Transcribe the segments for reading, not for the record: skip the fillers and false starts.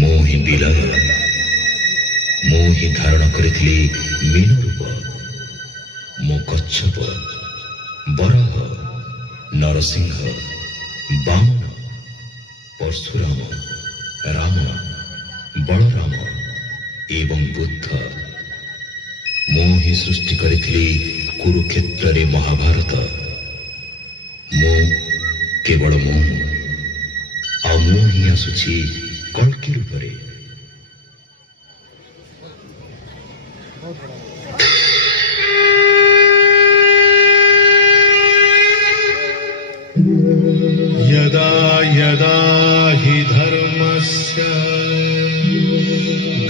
मोहि विलय मोहि धारण करिथिली मीन रूप मो कच्छप बराह नरसिंह बामन परशुराम राम बलराम एवं बुद्ध मोहि सृष्टि करिथिली कुरुक्षेत्र रे महाभारत मो केवल मो आ मो ही आसुछि कल्कि रूपरे यदा यदा हि धर्मस्य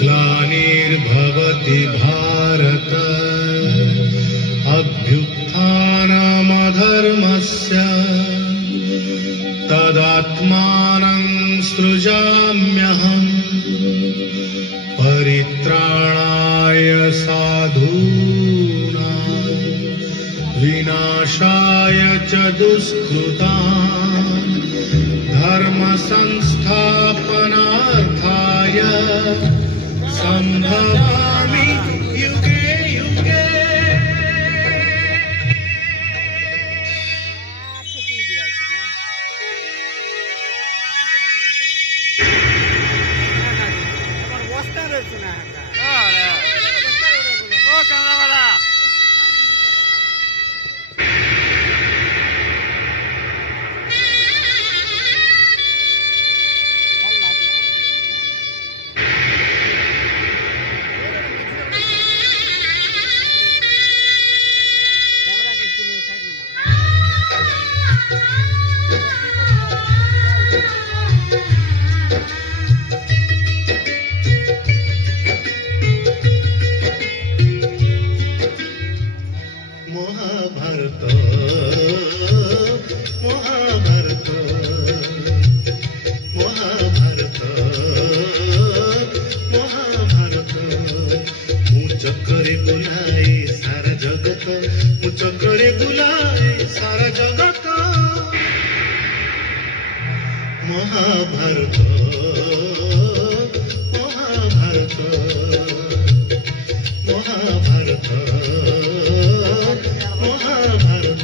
ग्लानिर्भवति भारत अभ्युत्थानमधर्मस्य तदात्मानं सृजाम्यहम् परित्राणाय साधूनां विनाशाय च दुष्कृतां धर्म संस्थापनार्थाय संभवामि युगे युगे। चक्रे बुलाए सारा जगत मु चक्रे बुलाए सारा जगत महाभारत महाभारत महाभारत महाभारत।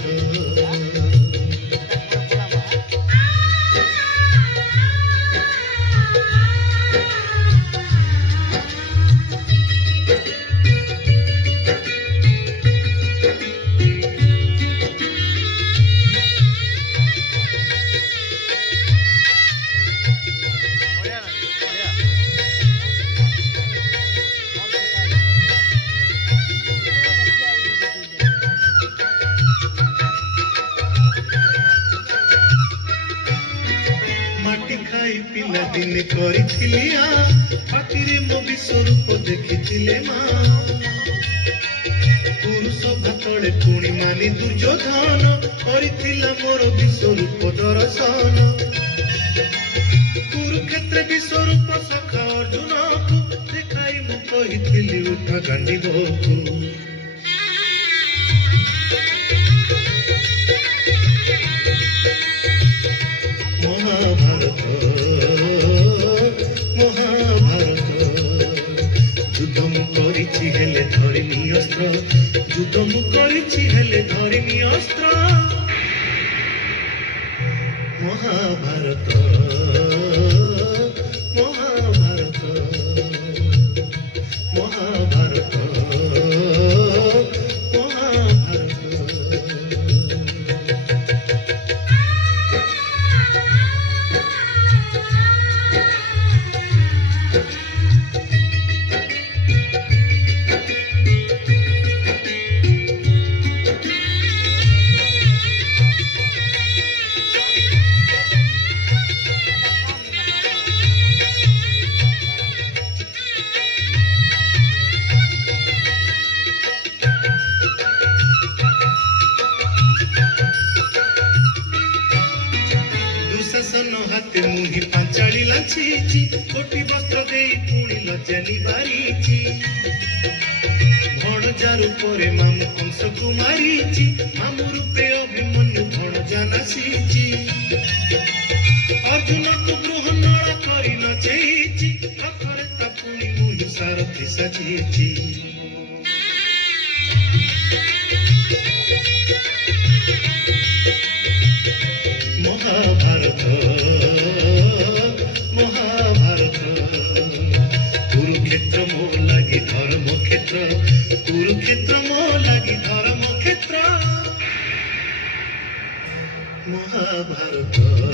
पिला दिन करिथिलिया पातिरे मो विश्वरूप देखिथिले मा पुरुष भातले पुणी मानी दुर्योधन करिथिला मोर विश्वरूप दर्शन कुरुक्षेत्र विश्वरूप सखा अर्जुन को देखाई मु कहिथिली उठा गांडी बोकु महाभारत महाभारत युद्ध मु करिछि हेले धरिनी अस्त्र युद्ध मु करिछि हेले धरिनी अस्त्र महाभारत महाभारत महाभारत हाथे मुही पांचाली लाछी कोटी वस्त्र दे पुणी लज्जानी बारीची भणजा रूपरे मामु कंस कुमारीची मामु रूपे अभिमन्यु भणजा नासीची अर्जुन को गृह नड़ा करी नचेची ସାଥୀ ସାଜିଛି ମହାଭାରତ ମହାଭାରତ কুরুক্ষেত্র মো লাগি ধর্মক্ষেত্র কুরুক্ষেত্র মো লাগি ধর্মক্ষেত্র মহাভারত